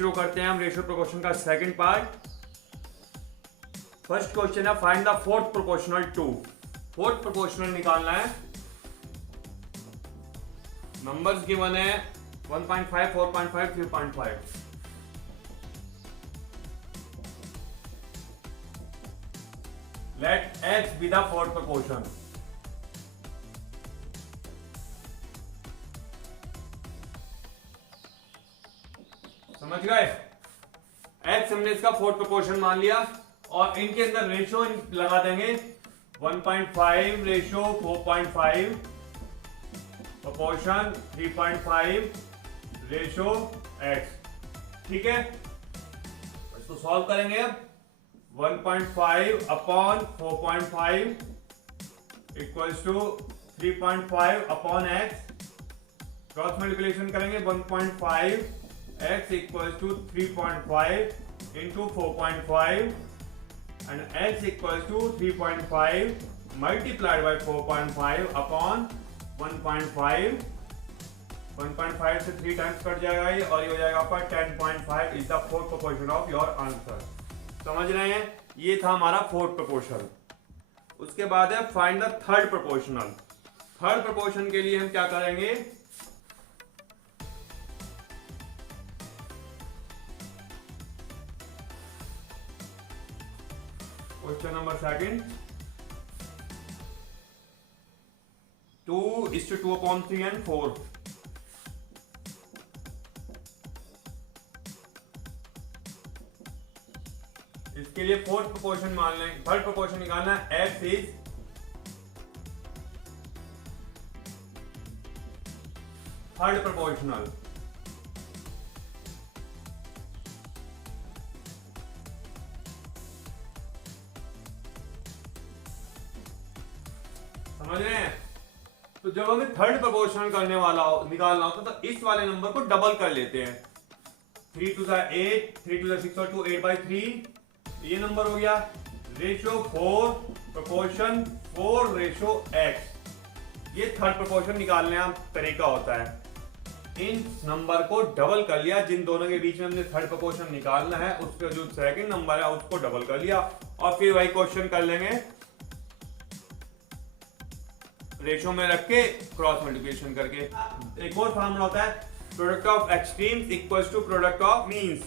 शुरू करते हैं हम रेशियो प्रोपोर्शन का सेकंड पार्ट। फर्स्ट क्वेश्चन है find the fourth proportional to. Fourth proportional निकालना है। नंबर्स गिवन है 1.5, 4.5, 3.5। Let x be the fourth proportion. समझ गए? x हमने इसका फोर्थ प्रोपोर्शन मान लिया और इनके अंदर रेशियो लगा देंगे 1.5 रेशियो 4.5 प्रोपोर्शन 3.5 रेशियो x। ठीक है, इसको सॉल्व करेंगे अब। 1.5 upon 4.5 equals to 3.5 upon x। Cross multiplication करेंगे 1.5 x equals to 3.5 into 4.5 and x equals to 3.5 multiplied by 4.5 upon 1.5। 1.5 से 3 टाइम्स कट जाएगा ये और ये हो जाएगा आपका 10.5 is the fourth proportion of your answer. समझ रहे हैं? ये था हमारा फोर्थ प्रोपोर्शन। उसके बाद है find the third proportional. Third proportion के लिए हम क्या करेंगे, क्वेश्चन नंबर सेकंड 2:2/3 and 4। इसके लिए फोर्थ प्रोपोर्शन मान लें, थर्ड प्रोपोर्शन निकालना है। x is third proportional. समझ रहे हैं? तो जब हमें थर्ड प्रोपोर्शनल करने वाला हो, निकालना होता तो इस वाले नंबर को डबल कर लेते हैं। 3 to the 8, 3 to the 6 और 2 8/3 ये नंबर हो गया। Ratio 4 proportion 4 ratio x। ये थर्ड प्रोपोर्शन निकालने का तरीका होता है। इन नंबर को डबल कर लिया, जिन दोनों के बीच में हमने थर्ड प्रोपोर्शन निकालना है उसका जो सेकंड नंबर है उसको डबल कर लिया और फिर वही क्वेश्चन कर लेंगे रेशियो में रख के क्रॉस मल्टीप्लिकेशन करके। एक और फॉर्मूला होता है product of extremes equals to product of means.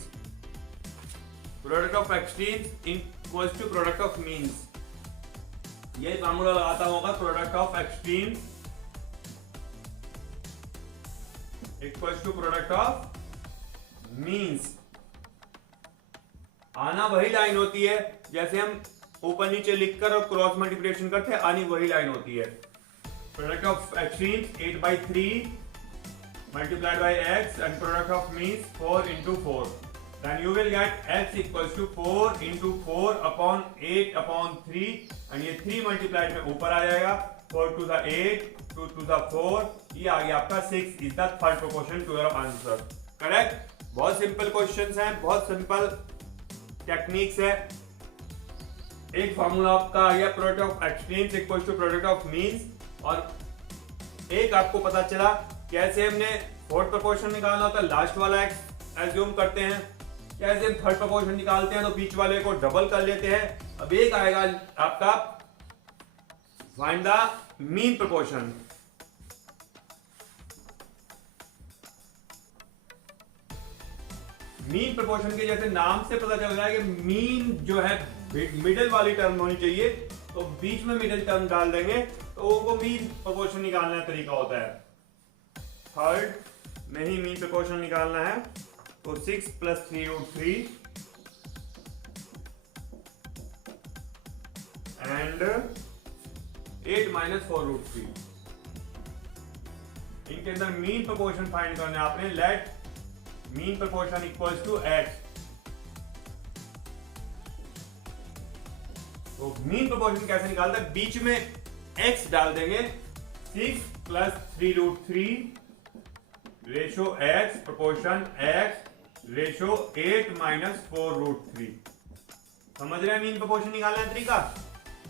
Product of extremes equals to product of means. ये फॉर्मूला लगाता होगा product of extremes equals to product of means. आना वही लाइन होती है जैसे हम ऊपर नीचे लिखकर और क्रॉस मल्टीप्लिकेशन करते हैं, आनी वही लाइन होती है। Product of extremes 8/3 multiplied by x and product of means 4 into 4. Then you will get x equals to 4 into 4 upon 8 upon 3 and ये 3 multiplied में ऊपर आ जाएगा 4 to the 8 2 to the 4 ये आ गया आपका 6 is the third proportion to your answer. Correct? बहुत simple questions हैं, बहुत सिंपल टेक्निक्स है। एक फॉर्मूला आपका आ गया product of extremes equals to product of means और एक आपको पता चला कैसे हमने फोर्थ प्रोपोर्शन निकालना होता है। लास्ट वाला एक्स एज्यूम करते हैं, कैसे हम थर्ड प्रोपोर्शन निकालते हैं तो बीच वाले को डबल कर लेते हैं। अब एक आएगा आपका find the mean proportion. Mean proportion के जैसे नाम से पता चल रहा है कि मीन जो है मिडिल वाली टर्म होनी चाहिए, तो बीच में मिडिल टर्म डाल देंगे तो उनको मीन प्रोपोर्शन निकालने का तरीका होता है। थर्ड में ही मीन प्रोपोर्शन निकालना है तो 6 + 3√3 एंड 8 - 4√3। इनके अंदर मीन प्रोपोर्शन फाइंड करना है आपने। Let mean proportion equals to x। तो मीन प्रोपोर्शन कैसे निकालते हैं, बीच में x डाल देंगे 6 + 3√3 ratio x proportion x ratio 8 - 4√3। समझ रहे हैं मीन प्रोपोर्शन निकालने का तरीका।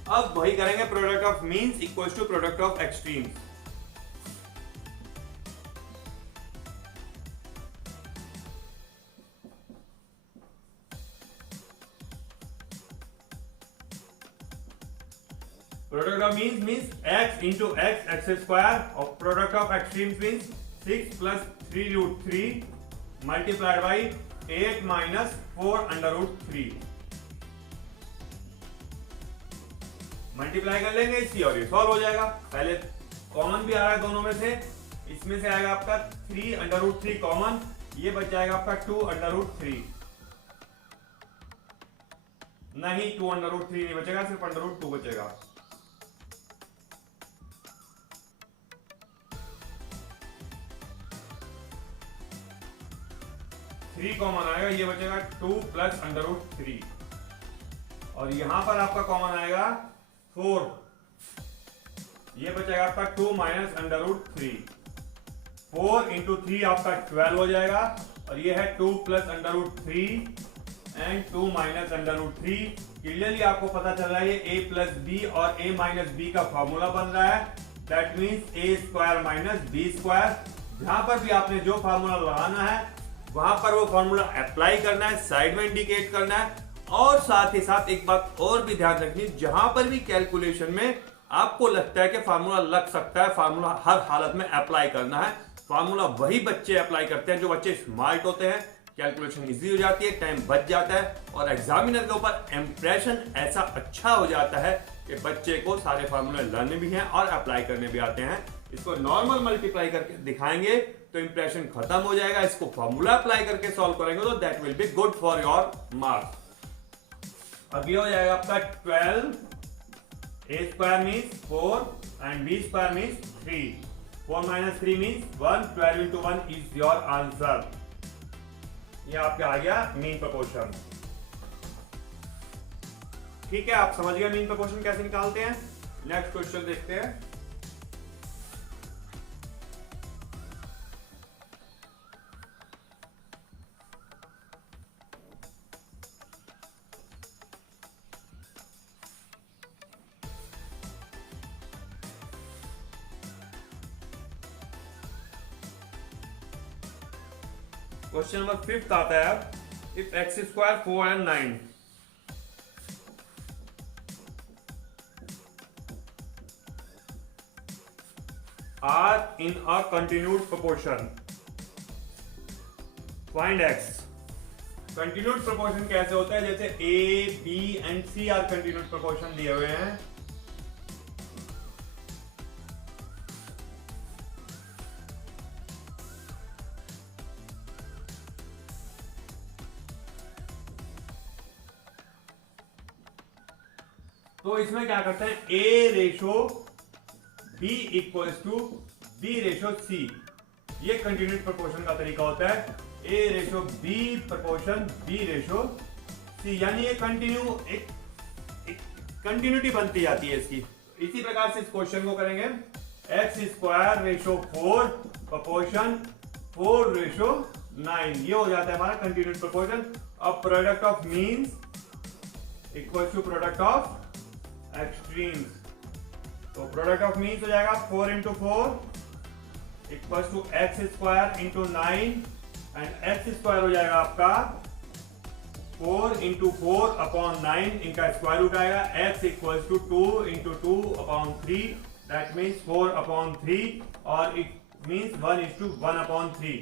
अब वही करेंगे product of means equals to product of extremes. Product of means x into x square, or product of extremes means 6 plus 3 root 3 multiplied by 8 minus 4 under root 3. Multiply कर लेंगे इसकी और ये सॉल्व हो जाएगा. पहले कॉमन भी आ रहा है दोनों में से, इसमें से आएगा आपका 3 अंडर रूट 3 कॉमन, ये बच जाएगा आपका 2 अंडर रूट 3. नहीं, 2 अंडर रूट 3 नहीं बचेगा, सिर्फ अंडर रूट 2 बचेगा. थ्री कॉमन आएगा, ये बचेगा 2 प्लस अंडर रूट 3, और यहां पर आपका कॉमन आएगा 4, ये बचेगा आपका 2 माइनस अंडर रूट 3. 4 इंटू 3 आपका 12 हो जाएगा, और ये है 2 plus under root 3 and 2 minus under root 3. Clearly आपको पता चल रहा है ये a प्लस बी और a माइनस बी का फॉर्मूला बन रहा है. That means a square minus B square. जहां पर भी आपने जो फॉर्मूला लगाना है वहां पर वो फॉर्मूला अप्लाई करना है, साइड में इंडिकेट करना है. और साथ ही साथ एक बात और भी ध्यान रखनी, जहां पर भी कैलकुलेशन में आपको लगता है कि फार्मूला लग सकता है, फार्मूला हर हालत में अप्लाई करना है. फार्मूला वही बच्चे अप्लाई करते हैं जो बच्चे स्मार्ट होते हैं. कैलकुलेशन इजी हो जाती है, टाइम बच जाता है, और एग्जामिनर के ऊपर इंप्रेशन ऐसा अच्छा हो जाता है कि बच्चे को सारे फार्मूले लर्न भी हैं और अप्लाई करने भी आते हैं. इसको नॉर्मल मल्टीप्लाई करके दिखाएंगे तो इंप्रेशन खत्म हो जाएगा. इसको फार्मूला अप्लाई करके सॉल्व करेंगे तो that will be good for your marks. अब ये हो जाएगा आपका 12, a square means 4 and b square means 3. 4 minus 3 means 1. 12 into 1 is your answer. ये आपका आ गया मीन प्रोपोर्शन. ठीक है, आप समझ गए मीन प्रोपोर्शन कैसे निकालते हैं. नेक्स्ट क्वेश्चन देखते हैं. क्वेश्चन नंबर 5 आता है, if X square 4 and 9 are in a continued proportion, find X. Continued proportion कैसे होता है, जैसे A B and C are continued proportion दिए हुए हैं. तो इसमें क्या करते हैं, A ratio B equals to B ratio C. ये कंटिन्यूड प्रोपोर्शन का तरीका होता है. A ratio B proportion B ratio C, यानी ये एक कंटिन्यूटी बनती जाती है इसकी. इसी प्रकार से इस क्वेश्चन को करेंगे. X square ratio 4 proportion 4 ratio 9, ये हो जाता है हमारा कंटिन्यूड प्रोपोर्शन. अब product of means equals to product of extremes. तो प्रोडक्ट ऑफ मीन्स हो जाएगा 4 into 4 equals to X square into 9, and X square हो जाएगा आपका 4 इंटू 4 अपॉन 9, इनका स्क्वायर रूट आएगा. X equals to 2 into 2 upon 3, that means 4 upon 3, और it means 1:1 upon 3.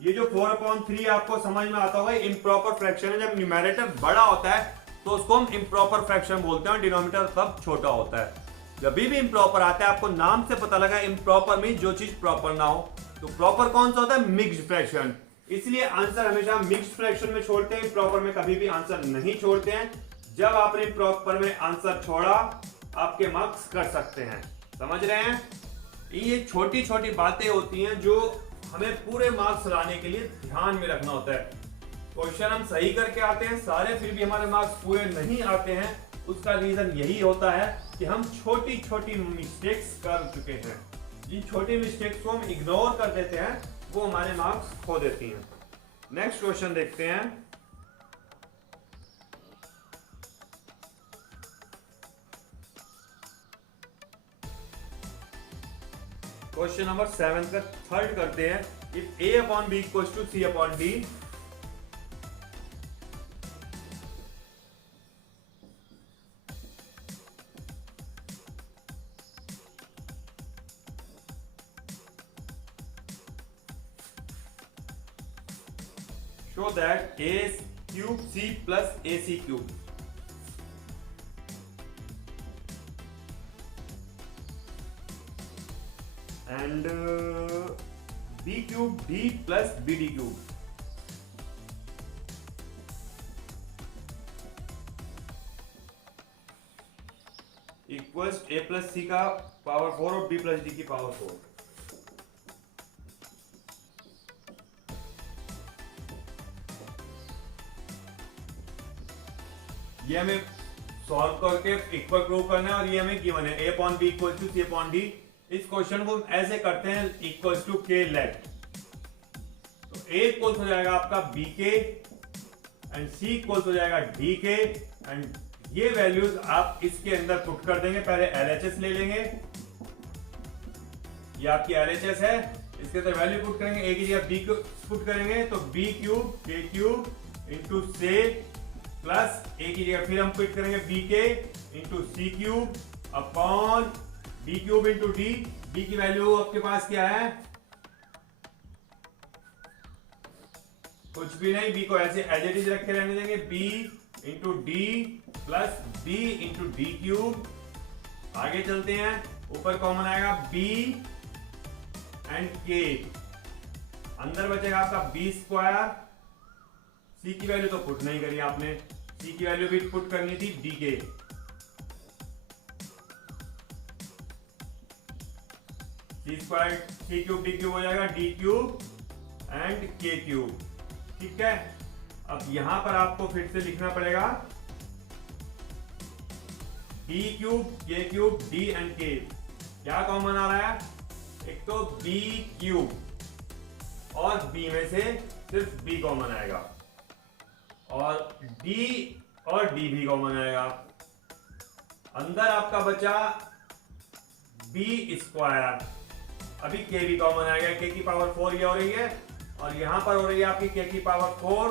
ये जो 4 अपॉन 3 आपको समझ में आता होगा, इम्प्रॉपर फ्रैक्शन है. जब न्यूमेरेटर बड़ा होता है तो उसको हम इम्प्रॉपर फ्रैक्शन बोलते हैं, डिनोमिनेटर सब छोटा होता है. जब भी इम्प्रॉपर आता है, आपको नाम से पता लगा इम्प्रॉपर मीन जो चीज प्रॉपर ना हो. तो प्रॉपर कौन सा होता है, मिक्स्ड फ्रैक्शन. इसलिए आंसर हमेशा मिक्स्ड फ्रैक्शन में छोड़ते हैं, प्रॉपर में कभी भी आंसर नहीं छोड़ते हैं. जब आपने प्रॉपर में आंसर छोड़ा, आपके मार्क्स कट सकते हैं. समझ रहे हैं. ये छोटी छोटी बातें होती हैं जो हमें पूरे मार्क्स लाने के लिए ध्यान में रखना होता है. क्वेश्चन हम सही करके आते हैं सारे, फिर भी हमारे मार्क्स पूरे नहीं आते हैं. उसका रीजन यही होता है कि हम छोटी छोटी मिस्टेक्स कर चुके हैं. जिन छोटी मिस्टेक्स को हम इग्नोर कर देते हैं वो हमारे मार्क्स खो देती हैं. नेक्स्ट क्वेश्चन देखते हैं. क्वेश्चन नंबर 7 का थर्ड करते हैं. If a upon B equals to C upon D, show that a cube c plus ac cube and b cube d plus bd cube equals a plus C का power 4 और b plus D की power 4। ये हमें solve करके equal prove करना है और ये हमें गिवन है a upon b equal to c upon d। इस क्वेश्चन को ऐसे करते हैं इक्वल टू k लेट, तो a इक्वल हो जाएगा आपका b k and c equal हो जाएगा d k एंड ये वैल्यूज आप इसके अंदर पुट कर देंगे। पहले LHS ले लेंगे, ये आपकी LHS है, इसके अंदर वैल्यू पुट करेंगे, a की जगह b को पुट करेंगे तो b cube k cube into से प्लस a की जगह फिर हम पुट करेंगे b k into C cube upon b cube into d। b की वैल्यू आपके पास क्या है, कुछ भी नहीं, b को ऐसे एज इट इज रख के रहने देंगे, b into D plus b into D cube. आगे चलते हैं, ऊपर कॉमन आएगा b एंड k, अंदर बचेगा आपका b स्क्वायर। c की वैल्यू तो पुट नहीं करी आपने, c की वैल्यू भी पुट करनी थी d के। c square c cube d cube हो जाएगा d cube and k cube. ठीक है, अब यहां पर आपको फिर से लिखना पड़ेगा d cube k cube d and k। क्या कॉमन आ रहा है, एक तो b क्यूब और b में से सिर्फ b कॉमन आएगा और d और d भी कॉमन आएगा। अंदर आपका बचा b स्क्वायर, अभी k भी कॉमन आएगा, k की पावर 4 ये हो रही है और यहां पर हो रही है आपकी k की पावर 4,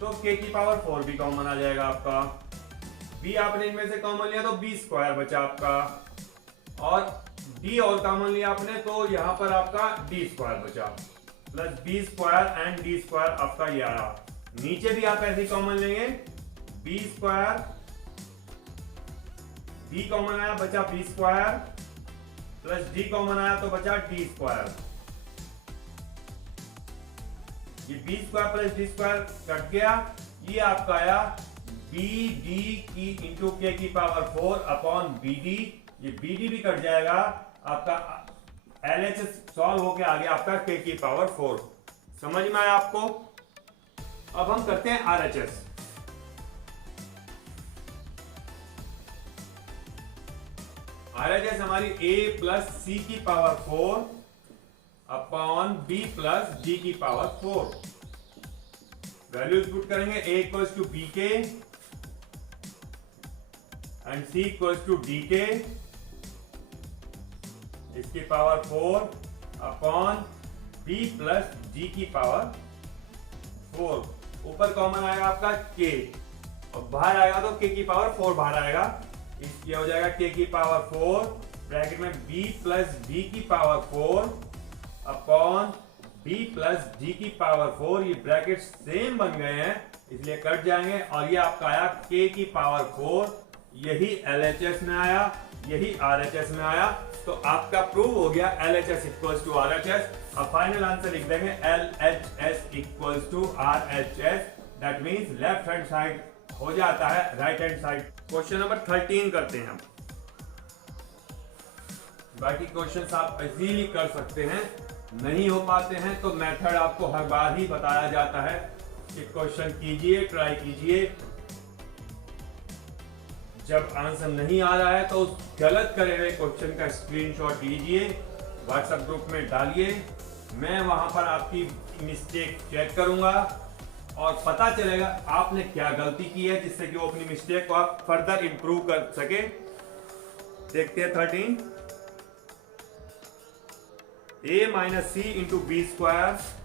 तो k की पावर 4 भी कॉमन आ जाएगा आपका। b आपने इनमें से कॉमन लिया तो b स्क्वायर बचा आपका और d और कॉमन लिया आपने तो यहां पर आपका d स्क्वायर बचा plus b square and d square आपका ये आया। नीचे भी आप ऐसे कॉमन लेंगे, b स्क्वायर, b कॉमन आया बचा b square plus d common आया तो बचा d स्क्वायर। ये b square plus d square cut गया, ये आपका आया बी डी की इंटू के की पावर 4 अपॉन बी डी। ये बी डी भी कट जाएगा, आपका LHS सॉल्व होके आ गया आपका के की पावर 4। समझ में आया आपको? अब हम करते हैं RHS। RHS हमारी a प्लस सी की power 4 upon b plus d की पावर 4। वैल्यूज पुट करेंगे, a equals to b k and c equals to d k, इसकी power 4 upon b plus d की पावर 4। ऊपर कॉमन आएगा आपका k और बाहर आएगा तो k की पावर 4 बाहर आएगा, इसकी हो जाएगा k की पावर 4 ब्रैकेट में b प्लस d की power 4 upon b plus d की पावर 4। ये ब्रैकेट सेम बन गए हैं इसलिए कट जाएंगे और ये आपका आया k की पावर 4। यही LHS में आया, यही RHS में आया, तो आपका प्रूव हो गया LHS इक्वल्स टू RHS। अब फाइनल आंसर लिख देंगे LHS equals to RHS, that means left hand side हो जाता है right hand side. Question number 13 करते हैं हम। बाकी क्वेश्चंस आप इजीली कर सकते हैं, नहीं हो पाते हैं तो मेथड आपको हर बार ही बताया जाता है कि क्वेश्चन कीजिए, ट्राई कीजिए। जब आंसर नहीं आ रहा है तो उस गलत करे हुए क्वेश्चन का स्क्रीनशॉट लीजिए, व्हाट्सएप ग्रुप में डालिए, मैं वहां पर आपकी मिस्टेक चेक करूंगा और पता चलेगा आपने क्या गलती की है, जिससे कि वो अपनी मिस्टेक को आप फर्दर इंप्रूव कर सके। देखते हैं 13, a minus C into B square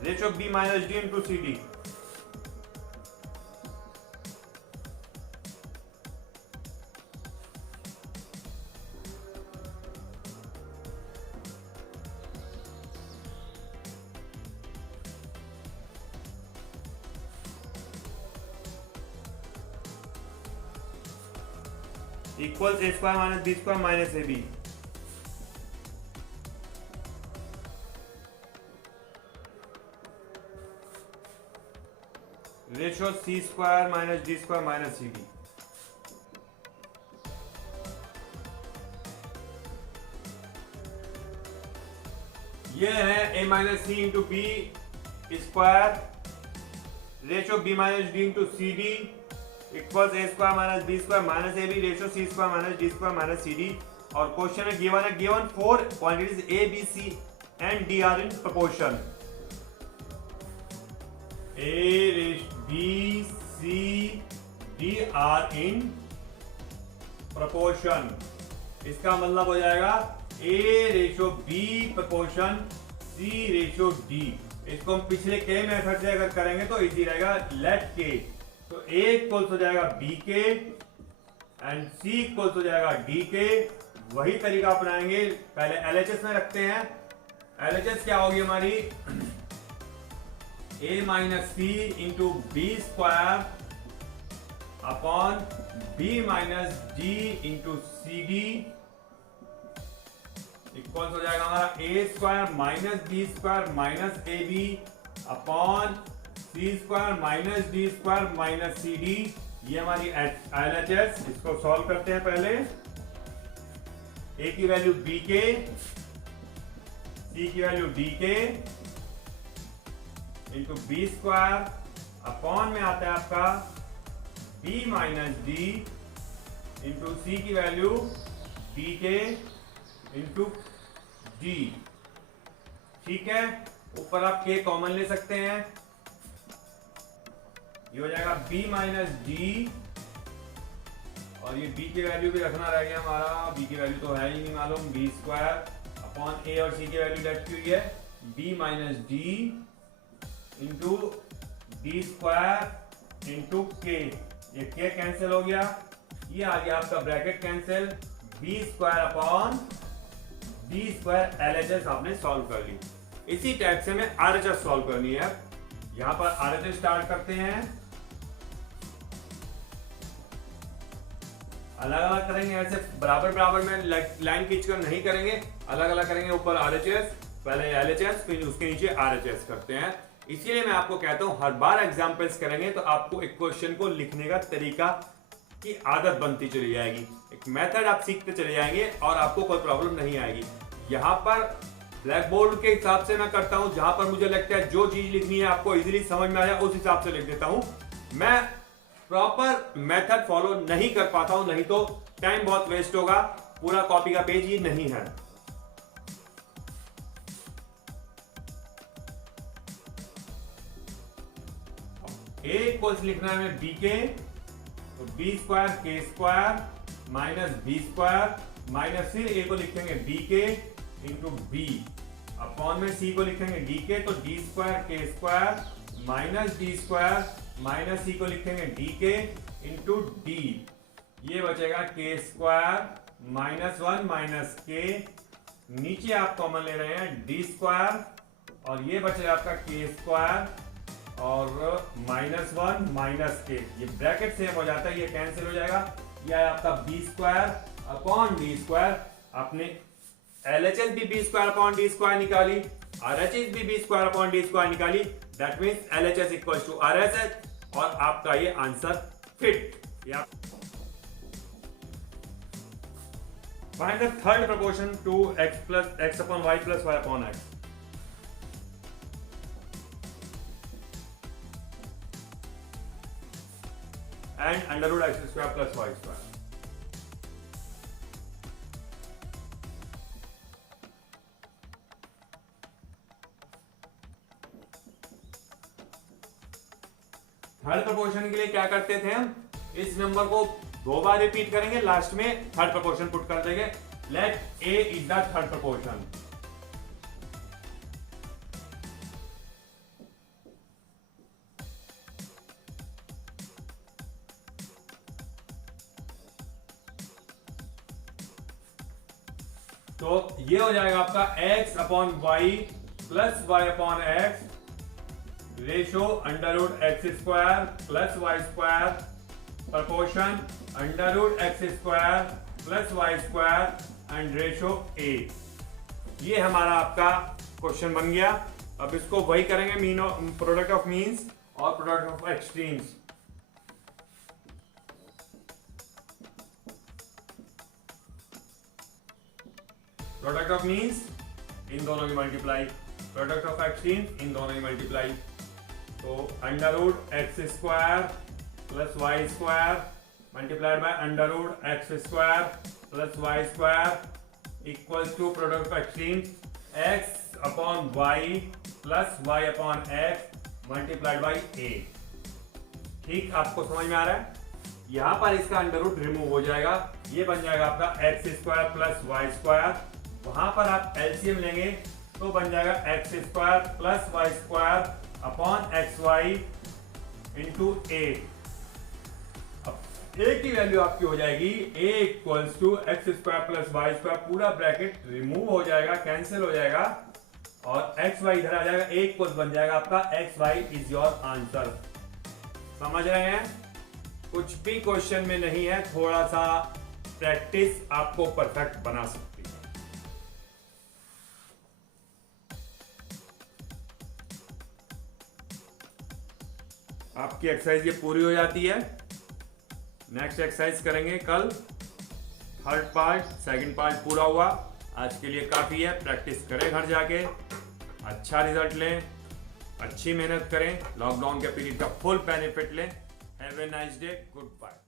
ratio b minus D into C D. Equals A square minus B square minus A B. Ratio C square minus D square minus C D. ये है A minus C into B square ratio B minus D into C D equals A square minus B square minus A B ratio C square minus D square minus C D. और question में given 4 quantities a b c and d are in proportion. A b c d are in proportion. इसका मतलब हो जाएगा a ratio B proportion c ratio d. इसको हम पिछले के मेथड से अगर करेंगे तो इजी रहेगा। लेट के, तो ए इक्वल्स हो जाएगा B k and C equals हो जाएगा डी के। वही तरीका अपनाएंगे, पहले एलएचएस में रखते हैं। एलएचएस क्या होगी हमारी, A minus C into B square upon B minus D into C D equals हो जाएगा हमारा A square minus B square minus A B upon C square minus D square minus C D. ये हमारी LHS. इसको solve करते हैं पहले। ए की वैल्यू बी के, सी की वैल्यू डी के इंटू बी स्क्वायर अपॉन में आता है आपका बी माइनस डी इंटू सी की वैल्यू डी के इंटू डी। ठीक है, ऊपर आप के कॉमन ले सकते हैं। ये हो जाएगा b माइनस डी और ये b की वैल्यू भी रखना रह गया हमारा। b की वैल्यू तो है ही नहीं मालूम। बी स्क्वायर अपॉन ए और c की वैल्यू लेट की हुई है b minus D into D square into के। ये k कैंसिल हो गया, ये आ गया आपका bracket cancel. B square upon D square LHS आपने सॉल्व कर ली। इसी टाइप से हमें आरएचएस सॉल्व करनी है। यहां पर आरएचएस स्टार्ट करते हैं, अलग अलग करेंगे। ऐसे बराबर बराबर में लाइन खींचकर नहीं करेंगे, अलग अलग करेंगे। ऊपर आरएचएस, पहले एलएचएस, फिर उसके नीचे आरएचएस करते हैं। इसीलिए मैं आपको कहता हूं हर बार एग्जाम्पल्स करेंगे तो आपको एक क्वेश्चन को लिखने का तरीका की आदत बनती चली जाएगी, एक मेथड आप सीखते चले जाएंगे और आपको कोई प्रॉब्लम नहीं आएगी। यहाँ पर ब्लैक बोर्ड के हिसाब से मैं करता हूँ, जहां पर मुझे लगता है जो चीज लिखनी है आपको इजीली समझ में आ जाए उस हिसाब से लिख देता हूँ। मैं प्रॉपर मेथड फॉलो नहीं कर पाता हूं, नहीं तो टाइम बहुत वेस्ट होगा। पूरा कॉपी का पेज ये नहीं है। ए इक्वल्स लिखना है बी के, तो बी स्क्वायर के square minus B square minus फिर ए को लिखेंगे बी के इंटू बी अपॉन में सी को लिखेंगे डी के, तो डी स्क्वायर के square minus D square minus C को लिखेंगे डी के इंटू डी। ये बचेगा के स्क्वायर माइनस 1 माइनस के, नीचे आप कॉमन ले रहे हैं डी स्क्वायर और ये बचेगा आपका के स्क्वायर और माइनस 1 माइनस के। ये ब्रैकेट सेम हो जाता है, ये कैंसिल हो जाएगा। यह आपका B square upon D square. आपने एलएचएस भी B square upon D square निकाली, आरएचएस भी B square upon D square निकाली। That means LHS equals to RHS और आपका ये answer fit. Find the third proportion to x plus x upon y plus y upon x। And under root x square plus y square. Third proportion के लिए क्या करते थे हम, इस नंबर को 2 बार रिपीट करेंगे, लास्ट में थर्ड प्रोपोर्शन पुट कर देंगे। Let a is the third proportion. तो ये हो जाएगा आपका x upon Y plus Y upon x ratio under root x square plus Y square proportion under root x square plus Y square and ratio a. ये हमारा आपका question बन गया। अब इसको वही करेंगे मीन प्रोडक्ट ऑफ मीन्स और product of extremes. Product of means इन दोनों की मल्टीप्लाई, प्रोडक्ट ऑफ एक्सट्रीम्स इन दोनों की मल्टीप्लाई। तो under root x square plus Y square multiplied by under root x square plus Y square equals to product of extremes X upon Y plus Y upon X multiplied by A. ठीक, आपको समझ में आ रहा है? यहां पर इसका under root remove हो जाएगा, ये बन जाएगा आपका X square plus Y square. वहां पर आप एलसीएम लेंगे तो बन जाएगा X square plus Y square upon X Y into A. अब ए की वैल्यू आपकी हो जाएगी A equals to X square plus Y square, पूरा ब्रैकेट रिमूव हो जाएगा, कैंसिल हो जाएगा और एक्स वाई इधर आ जाएगा, ए इक्वल्स बन जाएगा आपका x y is your answer. समझ रहे हैं? कुछ भी क्वेश्चन में नहीं है, थोड़ा सा प्रैक्टिस आपको परफेक्ट बना सकती है। आपकी एक्सरसाइज ये पूरी हो जाती है। नेक्स्ट एक्सरसाइज करेंगे कल। थर्ड पार्ट, सेकंड पार्ट पूरा हुआ। आज के लिए काफी है। प्रैक्टिस करें घर जाके, अच्छा रिजल्ट लें, अच्छी मेहनत करें, लॉकडाउन के पीरियड का फुल बेनिफिट लें। Have a nice day, good bye.